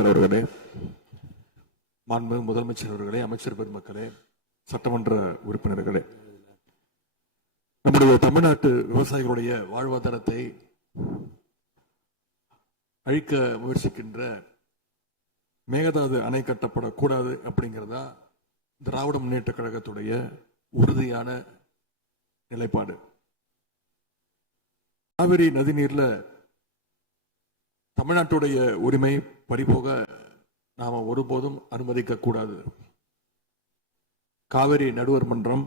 தலைவர் அவர்களே, மாண்புமிகு முதலமைச்சர் அவர்களே, அமைச்சர் பெருமக்களே, சட்டமன்ற உறுப்பினர்களே, நம்முடைய தமிழ்நாட்டு விவசாயிகளுடைய வாழ்வாதாரத்தை அழிக்க முயற்சிக்கின்ற மேகதாது அணை கட்டப்படக்கூடாது அப்படிங்கிறதா திராவிட முன்னேற்ற கழகத்துடைய உறுதியான நிலைப்பாடு. காவிரி நதிநீர்ல தமிழ்நாட்டுடைய உரிமை பறிபோக நாம ஒருபோதும் அனுமதிக்க கூடாது. காவிரி நடுவர் மன்றம்,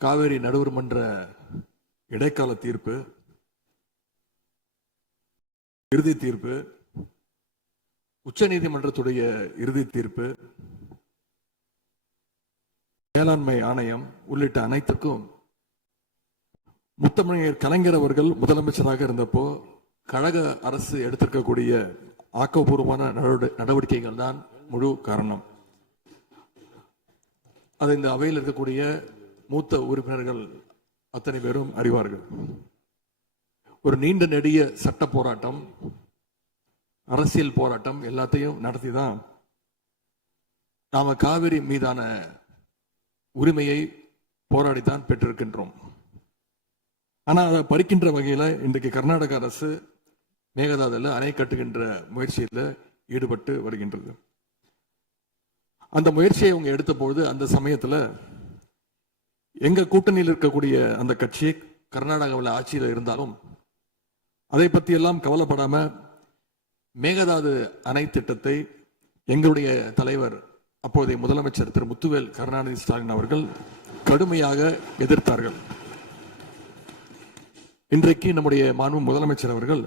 காவிரி நடுவர் மன்ற இடைக்கால தீர்ப்பு, இறுதி தீர்ப்பு, உச்ச நீதிமன்றத்துடைய இறுதி தீர்ப்பு, மேலாண்மை ஆணையம் உள்ளிட்ட அனைத்துக்கும் முத்தமிழர் கலைஞர் அவர்கள் முதலமைச்சராக இருந்தப்போ கழக அரசு எடுத்திருக்கக்கூடிய ஆக்கப்பூர்வமான நடவடிக்கைகள் தான் முழு காரணம். அது இந்த அவையில் இருக்கக்கூடிய மூத்த உறுப்பினர்கள் அத்தனை பேரும் அறிவார்கள். ஒரு நீண்ட நெடிய சட்ட போராட்டம், அரசியல் போராட்டம் எல்லாத்தையும் நடத்தி தான் நாம காவிரி மீதான உரிமையை போராடித்தான் பெற்றிருக்கின்றோம். ஆனா அதை பறிக்கின்ற வகையில இன்றைக்கு கர்நாடக அரசு மேகதாதுல அணை கட்டுகின்ற முயற்சியில் ஈடுபட்டு வருகின்றது. அந்த முயற்சியை அவங்க எடுத்த பொழுது அந்த சமயத்துல எங்க கூட்டணியில் இருக்கக்கூடிய அந்த கட்சி கர்நாடகாவில் ஆட்சியில் இருந்தாலும் அதை பத்தி எல்லாம் கவலைப்படாம மேகதாது அணை திட்டத்தை எங்களுடைய தலைவர் அப்போதைய முதலமைச்சர் திரு முத்துவேல் கருணாநிதி ஸ்டாலின் அவர்கள் கடுமையாக எதிர்த்தார்கள். இன்றைக்கு நம்முடைய மாண்பு முதலமைச்சர் அவர்கள்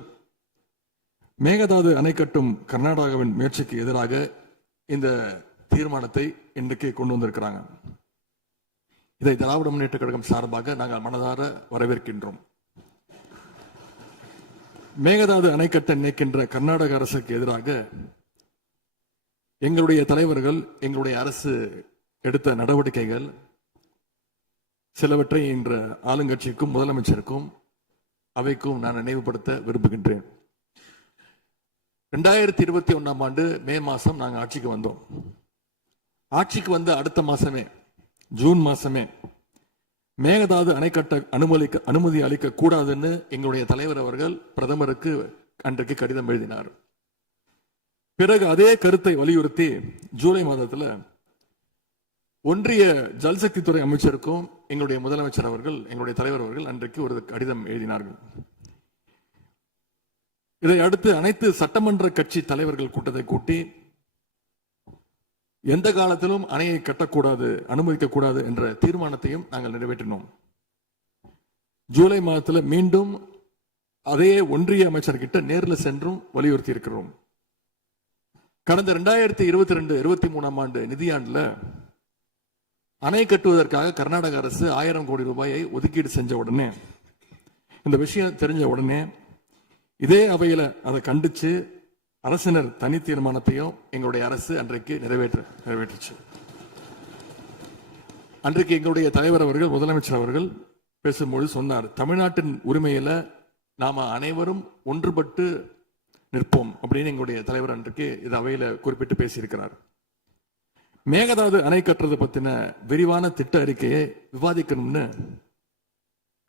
மேகதாது அணை கட்டும் கர்நாடகாவின் முயற்சிக்கு எதிராக இந்த தீர்மானத்தை இன்றைக்கு கொண்டு வந்திருக்கிறாங்க. இதை திராவிட முன்னேற்ற கழகம் சார்பாக நாங்கள் மனதார வரவேற்கின்றோம். மேகதாது அணை கட்ட நினைக்கின்ற கர்நாடக அரசுக்கு எதிராக எங்களுடைய தலைவர்கள், எங்களுடைய அரசு எடுத்த நடவடிக்கைகள் சிலவற்றை இன்று ஆளுங்கட்சிக்கும் முதலமைச்சருக்கும் அவைக்கும் நான் நினைவுபடுத்த விரும்புகின்றேன். 2021 ஆண்டு மே மாசம் நாங்கள் ஆட்சிக்கு வந்தோம். ஆட்சிக்கு வந்த அடுத்த மாசமே, ஜூன் மாசமே மேகதாது அணை கட்ட அனுமதி அளிக்க கூடாதுன்னு எங்களுடைய தலைவர் அவர்கள் பிரதமருக்கு அன்றைக்கு கடிதம் எழுதினார். பிறகு அதே கருத்தை வலியுறுத்தி ஜூலை மாதத்தில் ஒன்றிய ஜல்சக்தி துறை அமைச்சருக்கும் எங்களுடைய முதலமைச்சர் அவர்கள், எங்களுடைய தலைவர் அவர்கள் அன்றைக்கு ஒரு கடிதம் எழுதினார்கள். இதை அடுத்து அனைத்து சட்டமன்ற கட்சி தலைவர்கள் கூட்டத்தை கூட்டி எந்த காலத்திலும் அணையை கட்டக்கூடாது, அனுமதிக்க கூடாது என்ற தீர்மானத்தையும் நாங்கள் நிறைவேற்றினோம். ஜூலை மாதத்தில் மீண்டும் அதே ஒன்றிய அமைச்சர்கிட்ட நேரில் சென்றும் வலியுறுத்தி இருக்கிறோம். கடந்த 2022-23 ஆண்டு நிதியாண்டுல அணை கட்டுவதற்காக கர்நாடக அரசு 1000 கோடி ரூபாயை ஒதுக்கீடு செஞ்ச உடனே, இந்த விஷயம் தெரிஞ்ச உடனே இதே அவையில அதை கண்டிச்சு அரசினர் தனி தீர்மானத்தையும் எங்களுடைய அரசு அன்றைக்கு நிறைவேற்றுச்சு. அன்றைக்கு எங்களுடைய தலைவர் அவர்கள், முதலமைச்சர் அவர்கள் பேசும்போது சொன்னார், தமிழ்நாட்டின் உரிமையில நாம அனைவரும் ஒன்றுபட்டு நிற்போம் அப்படின்னு எங்களுடைய தலைவர் அன்றைக்கு இது அவையில குறிப்பிட்டு பேசியிருக்கிறார். மேகதாது அணை கட்டுறது பத்தின விரிவான திட்ட அறிக்கையை விவாதிக்கணும்னு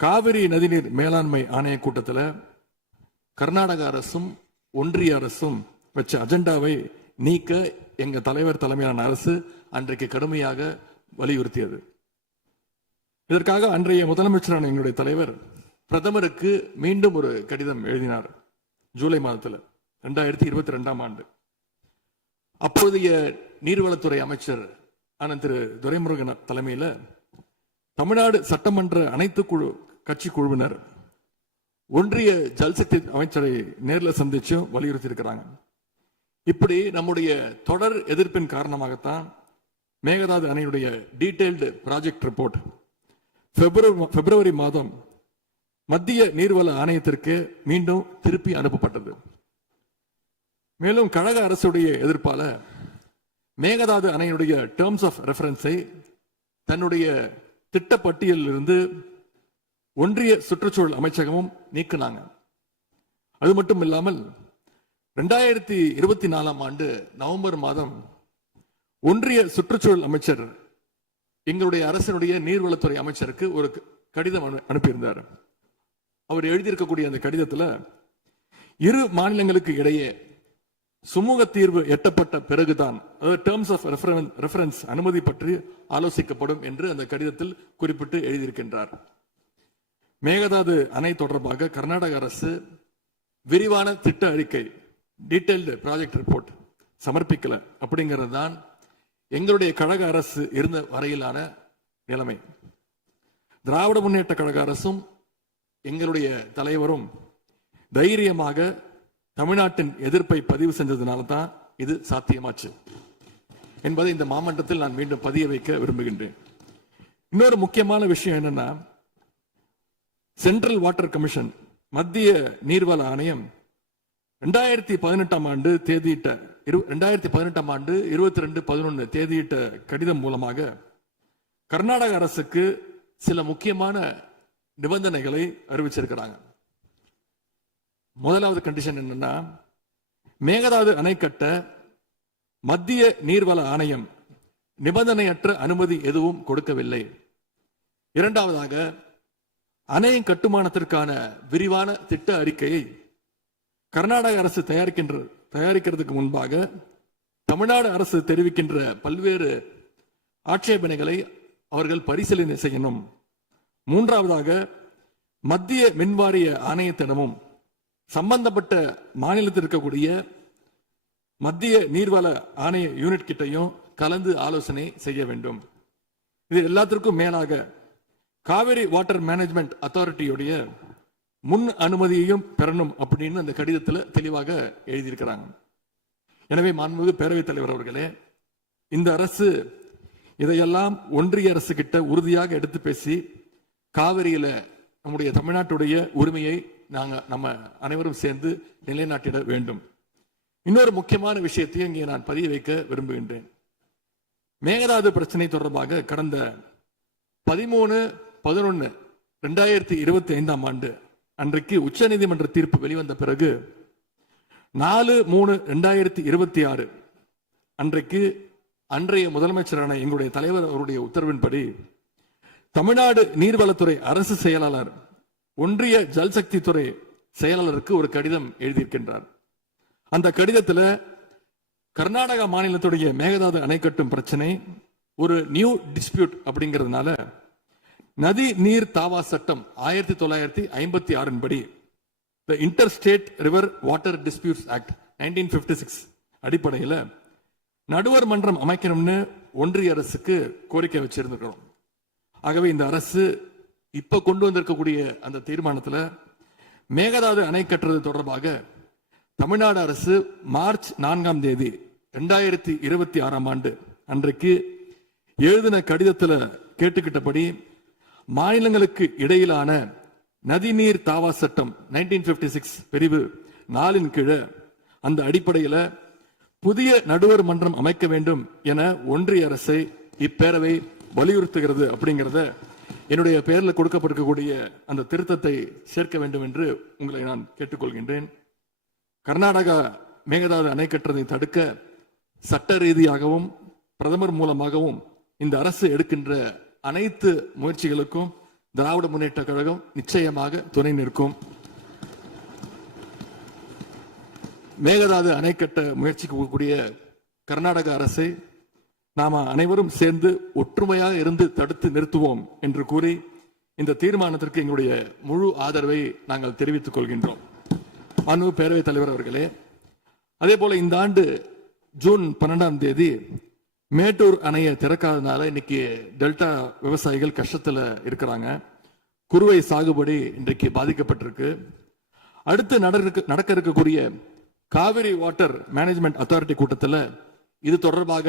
காவிரி நதிநீர் மேலாண்மை ஆணைய கூட்டத்தில் கர்நாடக அரசும் ஒன்றிய அரசும் வச்ச அஜெண்டாவை நீக்க எங்க தலைவர் தலைமையிலான அரசு அன்றைக்கு கடுமையாக வலியுறுத்தியது. இதற்காக அன்றைய முதலமைச்சரான எங்களுடைய தலைவர் பிரதமருக்கு மீண்டும் ஒரு கடிதம் எழுதினார் ஜூலை மாதத்தில் 2022 ஆண்டு. அப்போதைய நீர்வளத்துறை அமைச்சர் ஆனந்த் திரு துரைமுருகன் தலைமையில் தமிழ்நாடு சட்டமன்ற அனைத்து கட்சி குழுவினர் ஒன்றிய ஜல்சக்தி அமைச்சரை நேரில் சந்திச்சு வலியுறுத்தி இருக்கிறாங்க. இப்படி நம்முடைய தொடர் எதிர்ப்பின் காரணமாகத்தான் மேகதாது அணையுடைய டீடைல்டு ப்ராஜெக்ட் ரிப்போர்ட் பிப்ரவரி மாதம் மத்திய நீர்வள ஆணையத்திற்கு மீண்டும் திருப்பி அனுப்பப்பட்டது. மேலும் கழக அரசுடைய எதிர்ப்பால மேகதாது அணையுடைய டேர்ம்ஸ் ஆஃப் ரெஃபரன்ஸை தன்னுடைய திட்டப்பட்டியலில் இருந்து ஒன்றிய சுற்றுச்சூழல் அமைச்சகமும் நீக்கினாங்க. அது மட்டும் இல்லாமல் 2024 நவம்பர் மாதம் ஒன்றிய சுற்றுச்சூழல் அமைச்சர் எங்களுடைய அரசினுடைய நீர்வளத்துறை அமைச்சருக்கு ஒரு கடிதம் அனுப்பியிருந்தார். அவர் எழுதியிருக்கக்கூடிய அந்த கடிதத்தில் இரு மாநிலங்களுக்கு இடையே சுமூக தீர்வு எட்டப்பட்ட பிறகுதான், அதாவது டேர்ம்ஸ் ஆஃப் ரெஃபரன்ஸ் அனுமதி பற்றி ஆலோசிக்கப்படும் என்று அந்த கடிதத்தில் குறிப்பிட்டு எழுதியிருக்கின்றார். மேகதாது அணை தொடர்பாக கர்நாடக அரசு விரிவான திட்ட அறிக்கை, டீடைல்டு ப்ராஜெக்ட் ரிப்போர்ட் சமர்ப்பிக்கல அப்படிங்கிறது தான் எங்களுடைய கழக அரசு இருந்த வரையிலான நிலைமை. திராவிட முன்னேற்ற கழக அரசும் எங்களுடைய தலைவரும் தைரியமாக தமிழ்நாட்டின் எதிர்ப்பை பதிவு செஞ்சதுனால தான் இது சாத்தியமாச்சு என்பதை இந்த மாமன்றத்தில் நான் மீண்டும் பதிய வைக்க விரும்புகின்றேன். இன்னொரு முக்கியமான விஷயம் என்னன்னா, சென்ட்ரல் வாட்டர் கமிஷன், மத்திய நீர்வள ஆணையம் 2018 ஆண்டு தேதியிட்ட 2018 ஆண்டு 22/11 தேதியிட்ட கடிதம் மூலமாக கர்நாடக அரசுக்கு சில முக்கியமான நிபந்தனைகளை அறிவிச்சிருக்கிறாங்க. முதலாவது கண்டிஷன் என்னன்னா, மேகதாது அணை கட்ட மத்திய நீர்வள ஆணையம் நிபந்தனையற்ற அனுமதி எதுவும் கொடுக்கவில்லை. இரண்டாவதாக, அணையின் கட்டுமானத்திற்கான விரிவான திட்ட அறிக்கையை கர்நாடக அரசு தயாரிக்கிறதுக்கு முன்பாக தமிழ்நாடு அரசு தெரிவிக்கின்ற பல்வேறு ஆட்சேபனைகளை அவர்கள் பரிசீலனை செய்யணும். மூன்றாவதாக, மத்திய மின்வாரிய ஆணையத்திடமும் சம்பந்தப்பட்ட மாநிலத்தில் இருக்கக்கூடிய மத்திய நீர்வள ஆணைய யூனிட் கிட்டையும் கலந்து ஆலோசனை செய்ய வேண்டும். இது எல்லாத்திற்கும் மேலாக காவிரி வாட்டர் மேனேஜ்மெண்ட் அத்தாரிட்டியுடைய முன் அனுமதியையும் பெறணும் அப்படின்னு அந்த கடிதத்தில் தெளிவாக எழுதியிருக்கிறாங்க. எனவே மாண்புமிகு பேரவைத் தலைவர் அவர்களே, இந்த அரசு இதையெல்லாம் ஒன்றிய அரசு கிட்ட உறுதியாக எடுத்து பேசி காவிரியில நம்முடைய தமிழ்நாட்டுடைய உரிமையை நம்ம அனைவரும் சேர்ந்து நிலைநாட்டிட வேண்டும். இன்னொரு முக்கியமான விஷயத்தையும் இங்கே நான் பதிய வைக்க விரும்புகின்றேன். மேகதாது பிரச்சனை தொடர்பாக கடந்த 13/11/2025 ஆண்டு அன்றைக்கு உச்ச நீதிமன்ற தீர்ப்பு வெளிவந்த பிறகு 4/3/2026 அன்றைக்கு அன்றைய முதலமைச்சரான எங்களுடைய தலைவர் அவருடைய உத்தரவின்படி தமிழ்நாடு நீர்வளத்துறை அரசு செயலாளர் ஒன்றிய ஜல்சக்தி துறை செயலாளருக்கு ஒரு கடிதம் எழுதியிருக்கின்றார். அந்த கடிதத்தில் கர்நாடக மாநிலத்துடைய மேகதாது அணை கட்டும் பிரச்சனை ஒரு நியூ டிஸ்பியூட் அப்படிங்கிறதுனால நதி நீர் தாவா சட்டம் 1956 படி the interstate river water disputes act 1956 அடிப்படையில் நடுவர் மன்றம் அமைக்கணும்னு ஒன்றிய அரசுக்கு கோரிக்கை வச்சிருந்திருக்கிறோம். ஆகவே இந்த அரசு இப்ப கொண்டு வந்திருக்கக்கூடிய அந்த தீர்மானத்தில் மேகதாது அணை கட்டுறது தொடர்பாக தமிழ்நாடு அரசு மார்ச் 4ஆம் தேதி 2026 ஆண்டு அன்றைக்கு எழுதின கடிதத்தில் கேட்டுக்கிட்டபடி மாநிலங்களுக்கு இடையிலான நதிநீர் தாவா சட்டம் 1956 பிரிவு 4 கீழே அந்த அடிப்படையில் புதிய நடுவர் மன்றம் அமைக்க வேண்டும் என ஒன்றிய அரசை இப்பேரவை வலியுறுத்துகிறது அப்படிங்கிறத என்னுடைய பெயரில் கொடுக்கப்பட்டிருக்கக்கூடிய அந்த திருத்தத்தை சேர்க்க வேண்டும் என்று உங்களை நான் கேட்டுக்கொள்கின்றேன். கர்நாடகா மேகதாது அணை கட்டுறதை தடுக்க சட்ட ரீதியாகவும் பிரதமர் மூலமாகவும் இந்த அரசு எடுக்கின்ற அனைத்து முயற்சிகளுக்கும் திராவிட முன்னேற்ற கழகம் நிச்சயமாக துணை நிற்கும். மேகதாது அணை கட்ட முயற்சிக்கக்கூடிய கர்நாடக அரசை நாம அனைவரும் சேர்ந்து ஒற்றுமையாக இருந்து தடுத்து நிறுத்துவோம் என்று கூறி இந்த தீர்மானத்திற்கு எங்களுடைய முழு ஆதரவை நாங்கள் தெரிவித்துக் கொள்கின்றோம். அனு பேரவைத் தலைவர் அவர்களே, அதே போல இந்த ஆண்டு ஜூன் 12ஆம் தேதி மேட்டூர் அணையை திறக்காதனால இன்னைக்கு டெல்டா விவசாயிகள் கஷ்டத்துல இருக்கிறாங்க. குறுவை சாகுபடி இன்றைக்கு பாதிக்கப்பட்டிருக்கு. அடுத்து நடக்க இருக்கக்கூடிய காவிரி வாட்டர் மேனேஜ்மெண்ட் அத்தாரிட்டி கூட்டத்தில் இது தொடர்பாக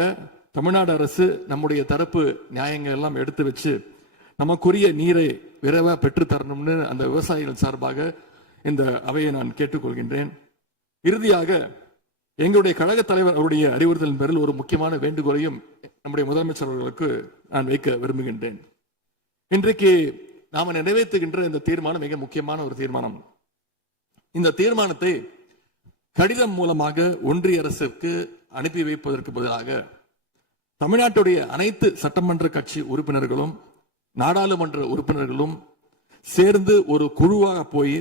தமிழ்நாடு அரசு நம்முடைய தரப்பு நியாயங்கள் எல்லாம் எடுத்து வச்சு நமக்குரிய நீரை விரைவா பெற்று தரணும்னு அந்த விவசாயிகள் சார்பாக இந்த அவையை நான் கேட்டுக்கொள்கின்றேன். இறுதியாக எங்களுடைய கழக தலைவர் அவருடைய அறிவுறுத்தலின் பேரில் ஒரு முக்கியமான வேண்டுகோளையும் நம்முடைய முதலமைச்சர் அவர்களுக்கு நான் வைக்க விரும்புகின்றேன். இன்றைக்கு நாம நிறைவேற்றுகின்ற இந்த தீர்மானம் மிக முக்கியமான ஒரு தீர்மானம். இந்த தீர்மானத்தை கடிதம் மூலமாக ஒன்றிய அரசுக்கு அனுப்பி வைப்பதற்கு பதிலாக தமிழ்நாட்டுடைய அனைத்து சட்டமன்ற கட்சி உறுப்பினர்களும் நாடாளுமன்ற உறுப்பினர்களும் சேர்ந்து ஒரு குழுவாக போய்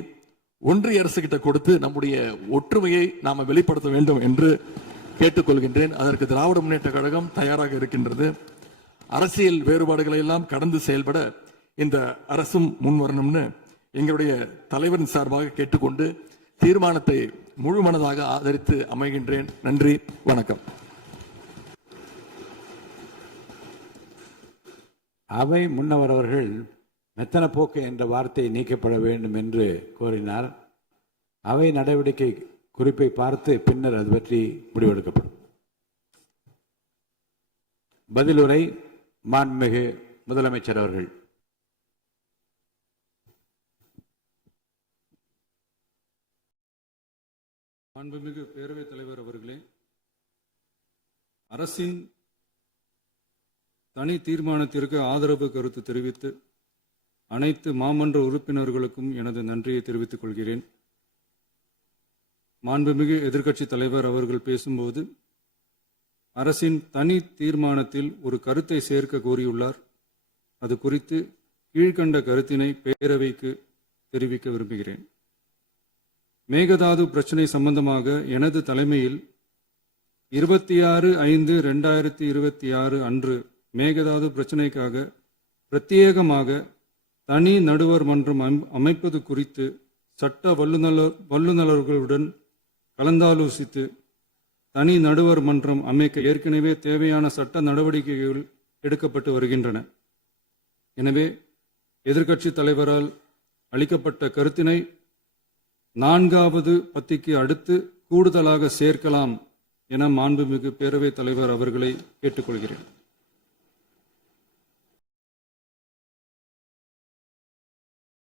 ஒன்றிய அரசு கிட்ட கொடுத்து நம்முடைய ஒற்றுமையை நாம வெளிப்படுத்த வேண்டும் என்று கேட்டுக்கொள்கின்றேன். அதற்கு திராவிட முன்னேற்ற கழகம் தயாராக இருக்கின்றது. அரசியல் வேறுபாடுகளை எல்லாம் கடந்து செயல்பட இந்த அரசும் முன்வரணும்னு எங்களுடைய தலைவரின் சார்பாக கேட்டுக்கொண்டு தீர்மானத்தை முழுமனதாக ஆதரித்து அமைகின்றேன். நன்றி, வணக்கம். அவை முன்னவர் அவர்கள் மெத்தன போக்கு என்ற வார்த்தை நீக்கப்பட வேண்டும் என்று கோரினார். அவை நடவடிக்கை குறிப்பை பார்த்து பின்னர் அது பற்றி முடிவெடுக்கப்படும். பதிலுரை மாண்புமிகு முதலமைச்சர் அவர்கள். மாண்புமிகு பேரவைத் தலைவர் அவர்களே, அரசின் தனி தீர்மானத்திற்கு ஆதரவு கருத்து தெரிவித்து அனைத்து மாமன்ற உறுப்பினர்களுக்கும் எனது நன்றியை தெரிவித்துக் கொள்கிறேன். மாண்புமிகு எதிர்க்கட்சி தலைவர் அவர்கள் பேசும்போது அரசின் தனி தீர்மானத்தில் ஒரு கருத்தை சேர்க்க கோரியுள்ளார். அது குறித்து கீழ்கண்ட கருத்தினை பேரவைக்கு தெரிவிக்க விரும்புகிறேன். மேகதாது பிரச்சினை சம்பந்தமாக எனது தலைமையில் 26/5/2026 அன்று மேகதாது பிரச்சினைக்காக பிரத்யேகமாக தனி நடுவர் மன்றம் அமைப்பது குறித்து சட்ட வல்லுநர்களுடன் கலந்தாலோசித்து தனி நடுவர் மன்றம் அமைக்க ஏற்கனவே தேவையான சட்ட நடவடிக்கைகள் எடுக்கப்பட்டு வருகின்றன. எனவே எதிர்க்கட்சி தலைவரால் அளிக்கப்பட்ட கருத்தினை 4வது பத்திக்கு அடுத்து கூடுதலாக சேர்க்கலாம் என மாண்புமிகு பேரவைத் தலைவர் அவர்களை கேட்டுக்கொள்கிறேன்.